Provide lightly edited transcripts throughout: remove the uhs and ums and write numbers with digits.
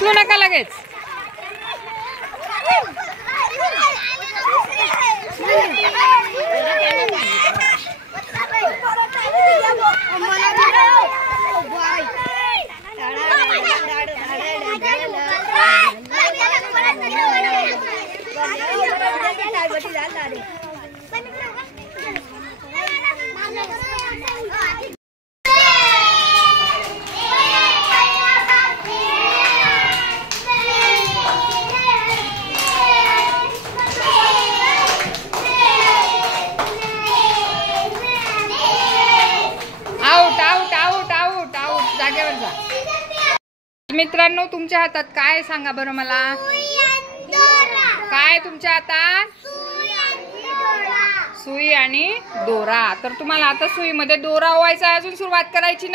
उचलू नका लगेच. मित्रांनो, तुमच्या हातात काय सांगा बरं मला. काय तुमच्या हातात? सुई आणि दोरा. तर तुम्हाला आता सुईमध्ये दोरा ओवायचा. अजून सुरुवात करायची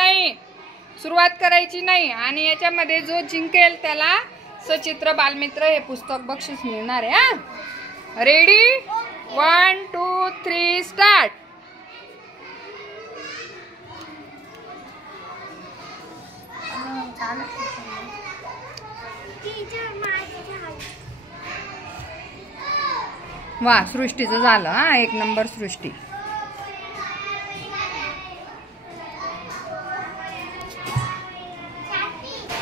नाही. आणि याच्यामध्ये जो जिंकेल त्याला सचित्र बालमित्र हे पुस्तक बक्षीस मिळणार आहे. हा, रेडी? 1 2 3 स्टार्ट. वा, सृष्टीचं झालं. हा, 1 नंबर सृष्टी.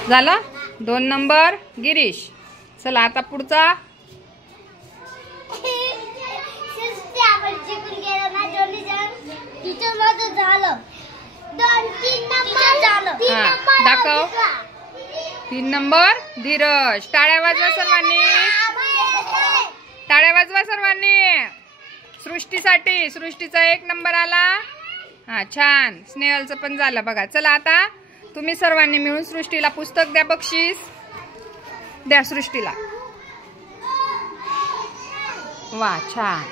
झालं. 2 नंबर गिरीश. चला आता पुढचा. दाखव. 3 नंबर धीरज. टाळ्या वाजवा सर्वांनी. सृष्टीसाठी. सृष्टीचा 1 नंबर आला. हा, छान. स्नेहलचं पण झालं बघा. चला आता तुम्ही सर्वांनी मिळून सृष्टीला पुस्तक द्या. बक्षीस द्या सृष्टीला. वा, छान.